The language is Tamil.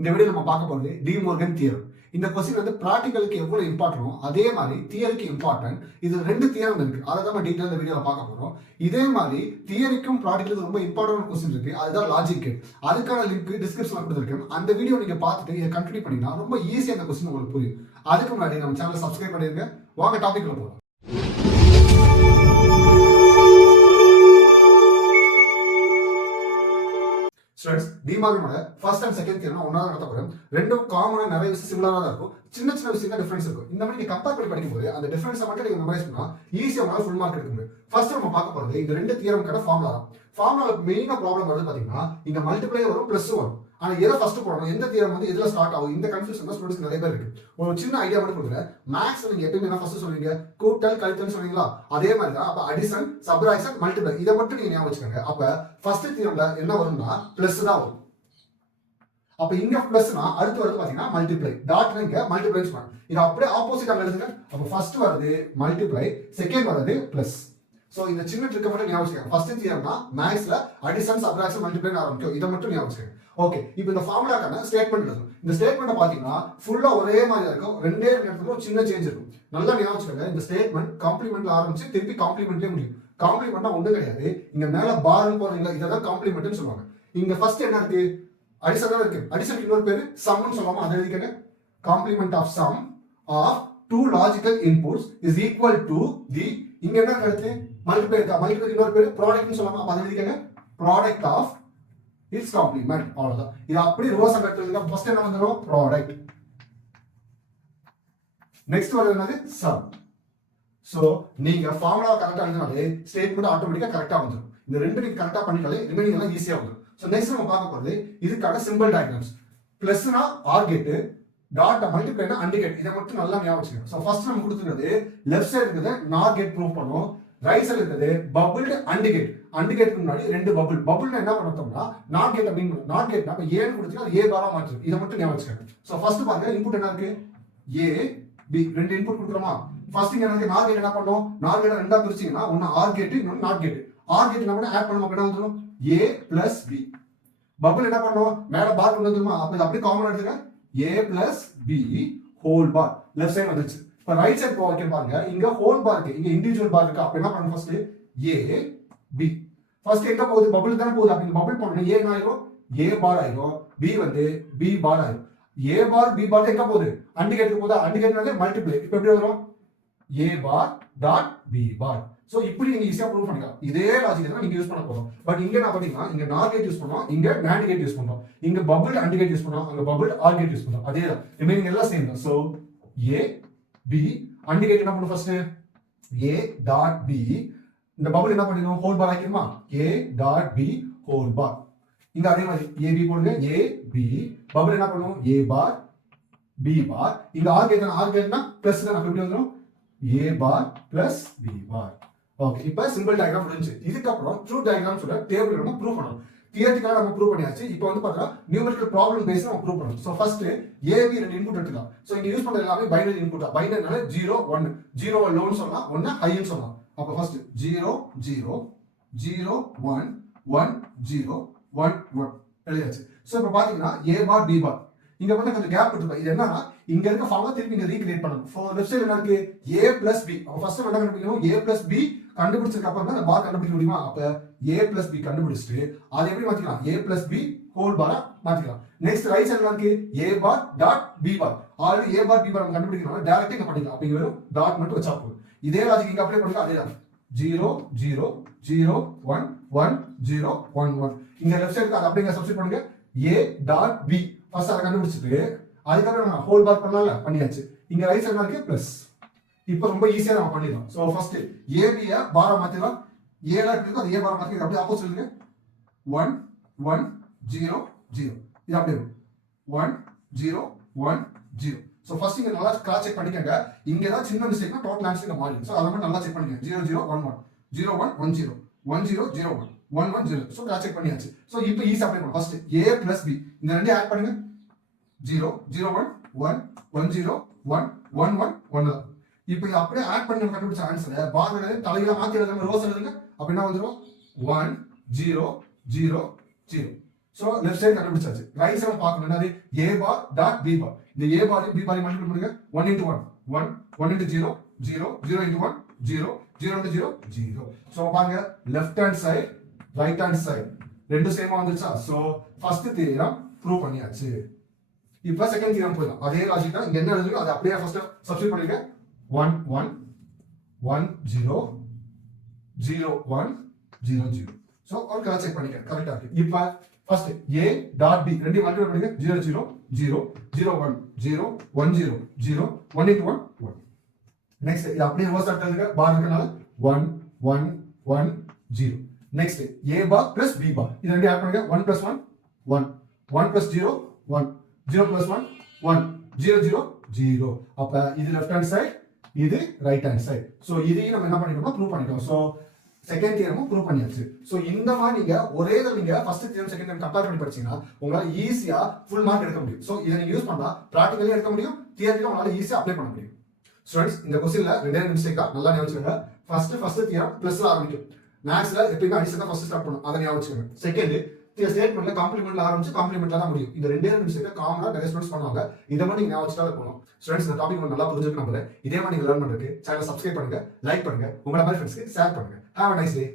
இந்த வீடியோ நம்ம பார்க்க போகிறது Demorgan தியரம். இந்த क्वेश्चन வந்து பிராக்டிகலுக்கு எவ்வளவு இம்பார்ட்டன்ட்டோ அதே மாதிரி தியரிக்கு இம்பார்ட்டன்ட். இது ரெண்டு தியரம் இருக்கு. அதை தான் நம்ம டீடைலா இந்த வீடியோல பார்க்க போறோம். இதே மாதிரி தியரிக்கும் பிராக்டிகலுக்கு ரொம்ப இம்பார்ட்டன்ட் क्वेश्चन இருக்கு. அதுதான் லாஜிக் கேட். அதுக்கான லிங்க் டிஸ்கிரிப்ஷன்ல கொடுத்திருக்கேன். அந்த வீடியோ நீங்க பார்த்துட்டு இதை கண்டினியூ பண்ணீங்கன்னா ரொம்ப ஈஸியா அந்த क्वेश्चन உங்களுக்கு புரியும். அதுக்கு முன்னாடி நம்ம சேனலை சப்ஸ்கிரைப் பண்ணிருங்க. வாங்க டாபிக்ல போலாம். Students, Demorgan first and second theorem ஒண்ணா நடத்த போறோம். ரெண்டும் காமனா நிறைய விஷயம் சிமிலரா தான் இருக்கும். சின்ன சின்ன விஷயம் தான் டிஃபரன்ஸ் இருக்கும். இந்த மாதிரி நீங்க கம்பேர் பண்ணி படிக்கும்போது அந்த டிஃபரன்ஸை மட்டும் நீங்க மெமரைஸ் பண்ணா ஈஸியா உங்களால ஃபுல் மார்க் எடுக்க முடியும். ஃபர்ஸ்ட் நம்ம பார்க்க போறது இந்த ரெண்டு தியரம்க்கான ஃபார்முலா தான். ஃபார்முலால மெயினா ப்ராப்ளம் வருது பாத்தீங்கன்னா இங்க மல்டிப்ளை வரும் பிளஸ் வரும். ஆனா எதை ஃபர்ஸ்ட் போடணும், எந்த தியரம் வந்து எதுல ஸ்டார்ட் ஆகும், இந்த கன்ஃபியூஷன் தான் ஸ்டூடண்ட்ஸ் நிறைய பேர் இருக்கு. ஒரு சின்ன ஐடியா மட்டும் கொடுக்குறேன். மேக்ஸ் நீங்க எப்பவுமே என்ன ஃபர்ஸ்ட் சொல்லுவீங்க, கூட்டல் கழித்தல் சொல்றீங்களா, அதே மாதிரி தான். அப்ப அடிஷன், சப்ட்ராக்ஷன், மல்டிப்ளை இதை மட்டும் நீங்க ஞாபகம் வச்சுக்கோங்க. அப்ப ஃபர்ஸ்ட் தியரம்ல என்ன வரும்னா பிளஸ் தான் வரும். அப்ப இங்க பிளஸ்னா அடுத்து வருது பாத்தீங்கன்னா மல்டிப்ளை. டாட்னா இங்க மல்டிப்ளை பண்ணணும். இது அப்படியே ஆப்போசிட் அங்க எழுதுங்க. அப்ப ஃபர்ஸ்ட் வருது மல்டிப்ளை, செகண்ட் வருது பிளஸ். சோ இந்த சின்ன ட்ரிக் மட்டும் ஞாபகம் வச்சுக்கோங்க. ஃபர்ஸ்ட் தியரம்னா மேக்ஸ்ல அடிஷன், சப்ட்ராக்ஷன், மல்டிப்ளை ஆரம்பிக்கும். இதை மட்டும் ஞாபகம் வச்சுக்கோங்க. ஓகே, இப்போ இந்த ஃபார்முலாக்கான ஸ்டேட்மெண்ட் எழுதணும். இந்த ஸ்டேட்மெண்ட் பாத்தீங்கன்னா ஃபுல்லா ஒரே மாதிரி இருக்கும். ரெண்டே இடத்துல ஒரு சின்ன சேஞ்ச் இருக்கும். நல்லா ஞாபகம் வச்சுக்கோங்க. இந்த ஸ்டேட்மெண்ட் காம்ப்ளிமெண்ட்ல ஆரம்பிச்சு திருப்பி காம்ப்ளிமெண்ட்லயே முடியும். காம்ப்ளிமெண்ட்னா ஒண்ணு கிடையாது. இங்க மேல பார்னு போறீங்க, இதான் காம்ப்ளிமெண்ட்னு சொல்லுவாங்க. இங்க ஃபர்ஸ்ட் என்ன இருக்கு, அடிஷன் தான் இருக்கு. அடிஷன் இன்னொரு பேரு சம்னு சொல்லுவாங்க. அதை எழுதிக்கங்க. Complement of sum of two logical inputs is equal to the இங்க என்ன இருக்கு, மல்டிப்ளை இருக்கா. மல்டிப்ளை இன்னொரு பேரு ப்ராடக்ட்னு சொல்லுவாங்க. அப்ப அதை எழுதிக்கங்க. Product of it's complement. அவ்வளவுதான். இது அப்படி ரிவர்ஸ் எடுத்துங்க. ஃபர்ஸ்ட் என்ன வந்துரும், ப்ராடக்ட். நெக்ஸ்ட் வருது என்னது, சம். சோ நீங்க ஃபார்முலா கரெக்ட்டா எழுதினாலே ஸ்டேட்மெண்ட் ஆட்டோமேட்டிக்கா கரெக்ட்டா வந்துரும். இந்த ரெண்டு நீங்க கரெக்ட்டா பண்ணிட்டாலே ரிமைனிங் எல்லாம் ஈஸியா வந்துரும். சோ நெக்ஸ்ட் நம்ம பார்க்க போறது இதுக்கான சிம்பிள் டயகிராம்ஸ். பிளஸ்னா ஆர் கேட், டாட் மல்டிப்ளைனா அண்ட் கேட். இதை மட்டும் நல்லா ஞாபகம் வச்சுக்கோங்க. சோ ஃபர்ஸ்ட் நம்ம கொடுத்துருக்கிறது லெஃப்ட் சைடு இருக்கிறது நாட் கேட் ப்ரூவ் பண்ணுவோம். ரைட் சைடு இருக்கிறது பபிள்ட் அண்ட் கேட். அண்ட் கேட்க்கு முன்னாடி ரெண்டு பபிள். பபிள்னா என்ன பண்ணோம்னா நாட் கேட் மீன் பண்ணும். நாட் கேட்னா அப்ப ஏன்னு கொடுத்தீங்கன்னா அது ஏ பாரா மாற்றிடும். இதை மட்டும் ஞாபகம் வச்சுக்கோங்க. சோ ஃபர்ஸ்ட் பாருங்க, இன்புட் என்ன இருக்கு, ஏ பி. ரெண்டு இன்புட் கொடுக்குறோமா. ஃபர்ஸ்ட் இங்க என்ன, நாட் கேட் என்ன பண்ணோம், நாட் கேட் ரெண்டா பிரிச்சீங்கன்னா ஒன்னு ஆர் கேட், இன்னொன்னு நாட் கேட். ஆர் கேட் என்ன ஆட் பண்ணுவோம், என்ன வந்துரும், ஏ பிளஸ் பி. பபிள் என்ன பண்ணுவோம், மேல பார் கொண்டு வந்துருமா. அப்ப இது அப்படியே காமன் எடுத்துக்க, ஏ பிளஸ் பி ஹோல் பார். லெஃப்ட் சைடு வந்துச்சு. இப்ப ரைட் சைடு போக பாருங்க, இங்க ஹோல் பார் இருக்கு, இங்க இண்டிவிஜுவல் பார் இருக்கு. அப்ப என்ன பண்ணணும், ஃபர்ஸ்ட் ஏ பி. ஃபர்ஸ்ட் எங்க போகுது, பபிள் தானே போகுது. அப்ப பபிள் பண்ணணும், ஏ என்ன ஆயிரும், ஏ பார் ஆயிரும். பி வந்து பி பார் ஆயிரும். ஏ பார் பி பார் எங்க போகுது, அண்ட் கேட்க்கு போகுதா. அண்ட் கேட்னாலே மல்டிப்ளை. இப்ப எப்படி வரும், A bar dot B bar. So இப்படி நீங்க ஈஸியா ப்ரூவ் பண்ணிக்கலாம். இதே லாஜிக் தான் நீங்க யூஸ் பண்ண போறோம். பட் இங்க நான் பாத்தீங்கன்னா இங்க நாட் கேட் யூஸ் பண்ணோம், இங்க NAND கேட் யூஸ் பண்ணோம். இங்க பபிள் அண்ட் கேட் யூஸ் பண்ணோம், அங்க பபிள் ஆர் கேட் யூஸ் பண்ணோம். அதே தான் ரிமைனிங் எல்லாம் சேம் தான். So A B and gate என்ன பண்ணும், ஃபர்ஸ்ட் ஏ டாட் பி. இந்த பபிள் என்ன பண்ணிடும், ஹோல் பார் ஆக்கிடுமா, A dot B whole bar. இங்க அதே மாதிரி ஏ பி போடுங்க, ஏ பி. பபிள் என்ன பண்ணும், ஏ பார் பி பார். இங்க ஆர் கேட்னா பிளஸ் தான். அப்ப எப்படி வந்துரும், ஏ பார் பிளஸ் பி பார். ஓகே, இப்போ சிம்பிள் டயகிராம் முடிஞ்சு. இதுக்கப்புறம் ட்ரூ டயகிராம் சொல்ற டேபிள் நம்ம ப்ரூவ் பண்ணணும். தியரிட்டிக்கலா நம்ம ப்ரூவ் பண்ணியாச்சு. இப்போ வந்து பார்த்தா நியூமெரிக்கல் ப்ராப்ளம் பேஸ் நம்ம ப்ரூவ் பண்ணணும். சோ ஃபர்ஸ்ட் ஏபி ரெண்டு இன்புட் எடுத்துக்கலாம். சோ இங்க யூஸ் பண்ற எல்லாமே பைனரி இன்புட். பைனரினால 0 1. 0 லோன்னு சொல்லலாம், 1 ஹைன்னு சொல்லலாம். அப்ப ஃபர்ஸ்ட் 0 0 0 1 1 0 1 1 எழுதியாச்சு. சோ இப்போ பாத்தீங்கன்னா ஏ பார் பி பார். இங்க வந்து கொஞ்சம் கேப் விட்டுருப்பா. இது என்னன்னா இங்க இருக்க ஃபார்முலா திருப்பி இங்க ரீக்ரியேட் பண்ணணும். ஃபார் லெஃப்ட் சைடு என்ன இருக்கு, a plus b. அப்ப ஃபர்ஸ்ட் என்ன கண்டுபிடிக்கணும், a plus b கண்டுபிடிச்சதுக்கு அப்புறம் தான் அந்த பார் கண்டுபிடிக்க முடியுமா. அப்ப a plus b கண்டுபிடிச்சிட்டு அதை எப்படி மாத்திக்கலாம், a plus b ஹோல் பாரா மாத்திக்கலாம். நெக்ஸ்ட் ரைட் சைடுல இருக்கு a bar dot b bar. Already a bar b bar நம்ம கண்டுபிடிக்கறோம், டைரக்ட்டா இங்க பண்ணிக்கலாம். அப்ப இங்க வெறும் டாட் மட்டும் வச்சா போதும். இதே லாஜிக் இங்க அப்ளை பண்ணிக்கலாம். அதே தான் 0 0 0 1 1 0 1 1. இங்க லெஃப்ட் சைடுக்கு அது அப்படியே சப்ஸ்டிட் பண்ணுங்க, a dot b. ஃபர்ஸ்ட் அதை கண்டுபிடிச்சிட்டு அதுக்கப்புறம் நம்ம ஹோல் பார் பண்ணலாம்ல, பண்ணியாச்சு. இங்க ரைட் சைடுல இருக்கு பிளஸ். இப்போ ரொம்ப ஈஸியா நம்ம பண்ணிடலாம். சோ ஃபர்ஸ்ட் ஏபி ய பாரா மாத்திடலாம். ஏ ல இருக்கு, அது ஏ பாரா மாத்தி அப்படியே ஆப்போசிட் இருக்கு. 1 1 0 0. இது அப்படியே 1 0 1 0. சோ ஃபர்ஸ்ட் இங்க நல்லா கிராஸ் செக் பண்ணிக்கங்க. இங்க தான் சின்ன மிஸ்டேக்னா டோட்டல் ஆன்சர் மாறிடும். சோ அத மட்டும் நல்லா செக் பண்ணிக்கங்க. 0 0 1 1 0 1 1 0 1 0 0 1 1 1 0. சோ கிராஸ் செக் பண்ணியாச்சு. சோ இப்போ ஈஸியா அப்ளை பண்ணலாம். ஃபர்ஸ்ட் a plus b இந்த ரெண்டையும் ஆட் பண்ணுங்க. 0 0 1 1 1 0 1 1 1 1. இப்போ இத அப்படியே ஆட் பண்ணி நம்ம கண்டுபிடிச்ச ஆன்சரை பார்ல தலையில மாத்தி எழுதுங்க, ரோஸ் எழுதுங்க. அப்ப என்ன வந்துரும், 1 0 0 0. ஸோ லெஃப்ட் சைடு கண்டுபிடிச்சாச்சு. ரைட் சைடு பார்க்கணும் என்னது a bar dot b bar. இந்த a bar b bar multiply பண்ணுங்க 1 into 1 1 1 into 0 0 0 into 1 0 0 into 0 0. So பாருங்க left hand side right hand side ரெண்டு சேமா வந்துச்சா. ஸோ ஃபர்ஸ்ட் தியரம் ப்ரூவ் பண்ணியாச்சு. இப்போ செகண்ட் தியரம் போயிடலாம். அதே லாஜிக் தான். இங்க என்ன எழுதுறீங்க அதை அப்படியே ஃபர்ஸ்ட் சப்ஸ்டிட்யூட் பண்ணிருங்க. 1 1 1 0 0 1 0 0. ஸோ ஒரு கரெக்ட் செக் பண்ணிக்க கரெக்டா இருக்கு. இப்போ ஃபர்ஸ்ட் a டாட் b ரெண்டையும் மல்டிப்ளை பண்ணுங்க 0 0 0 0 1 0 1 0 0 1 into 1 1. நெக்ஸ்ட் இது அப்படியே ரிவர்ஸ் எடுத்துங்க. பார் இருக்கனால 1 1 1 0. Next a bar plus b bar இது ரெண்டையும் ஆட் பண்ணுங்க. 1 plus 1 1 1 plus 0 1 0 plus 1 1 0 0 0. அப்ப இது லெஃப்ட் ஹேண்ட் சைடு இது ரைட் ஹேண்ட் சைடு. ஸோ இதையும் நம்ம என்ன பண்ணிட்டோம்னா ப்ரூவ் பண்ணிட்டோம். ஸோ செகண்ட் தியரமும் ப்ரூவ் பண்ணியாச்சு. ஸோ இந்த மாதிரி நீங்க ஒரே இதில் நீங்க first theorem second theorem compare பண்ணி படிச்சீங்கன்னா உங்களால ஈஸியா ஃபுல் மார்க் எடுக்க முடியும். ஸோ இதை நீங்க யூஸ் பண்ணா ப்ராக்டிகலி எடுக்க முடியும், தியரியும் உங்களால ஈஸியா அப்ளை பண்ண முடியும். ஸ்டூடெண்ட்ஸ் இந்த கொஸ்டின்ல ரெண்டே மிஸ்டேக்கா நல்லா ஞாபகம் வச்சுக்கோங்க. ஃபர்ஸ்ட் தியரம் பிளஸ்ல ஆரம்பிக்கும். மேத்ஸ்ல எப்பயுமே அடிஷன் தான் ஃபர்ஸ்ட் ஸ்டார்ட் பண்ணும், அதை ஞாபகம் வச்சுக்கோங்க. செகண்ட் ஸ்டேட்மெண்ட்ல காம்ப்ளிமெண்ட்ல ஆரம்பிச்சு காம்ப்ளிமெண்ட்ல தான் முடியும். இந்த ரெண்டே மிஸ்டேக்கை காமனா நிறைய ஸ்டூடெண்ட்ஸ் பண்ணுவாங்க. இதை மட்டும் நீங்க ஞாபகம் வச்சுட்டாலே போகணும். ஸ்டூடெண்ட்ஸ் இந்த டாபிக் நல்லா புரிஞ்சுக்க நம்புறேன். இதே மாதிரி நீங்க லேர்ன் பண்றதுக்கு சேனல் சப்ஸ்கிரைப் பண்ணுங்க, லைக் பண்ணுங்க, உங்களோட மாதிரி ஃப்ரெண்ட்ஸ்க்கு ஷேர் பண்ணுங்க. Have a nice day.